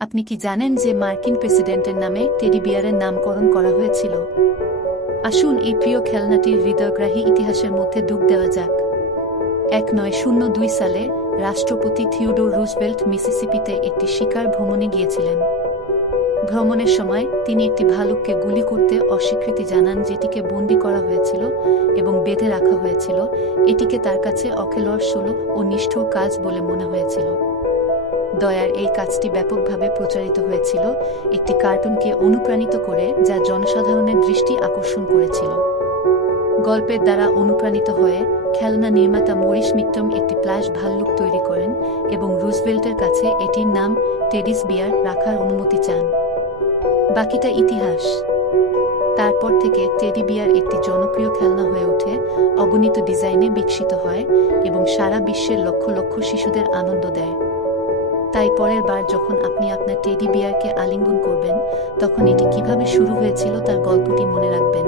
আপনি কি জানেন যে মার্কিন প্রেসিডেন্টের নামে টেডি বিয়ারের নামকরণ করা হয়েছিল? আসুন এই প্রিয় খেলনাটির হৃদয়গ্রাহী ইতিহাসের মধ্যে ডুব দেওয়া যাক। এক নয় শূন্য দুই সালে রাষ্ট্রপতি থিওডোর রুজবেল্ট মিসিসিপিতে একটি শিকার ভ্রমণে গিয়েছিলেন। ভ্রমণের সময় তিনি একটি ভালুককে গুলি করতে অস্বীকৃতি জানান যেটিকে বন্দি করা হয়েছিল এবং বেঁধে রাখা হয়েছিল। এটিকে তার কাছে অখেলোয়ার সুলভ ও নিষ্ঠুর কাজ বলে মনে হয়েছিল। দয়ার এই কাজটি ব্যাপকভাবে প্রচারিত হয়েছিল, একটি কার্টুনকে অনুপ্রাণিত করে যা জনসাধারণের দৃষ্টি আকর্ষণ করেছিল। গল্পের দ্বারা অনুপ্রাণিত হয়ে খেলনা নির্মাতা মরিস মিক্টম একটি প্লাস ভাল্লুক তৈরি করেন এবং রুজভেল্টের কাছে এটির নাম টেডিস বিয়ার রাখার অনুমতি চান। বাকিটা ইতিহাস। তারপর থেকে টেডি বিয়ার একটি জনপ্রিয় খেলনা হয়ে ওঠে, অগণিত ডিজাইনে বিকশিত হয় এবং সারা বিশ্বের লক্ষ লক্ষ শিশুদের আনন্দ দেয়। তাই পরের বার যখন আপনি আপনার টেডি বিয়ারকে আলিঙ্গন করবেন, তখন এটি কীভাবে শুরু হয়েছিল তার গল্পটি মনে রাখবেন।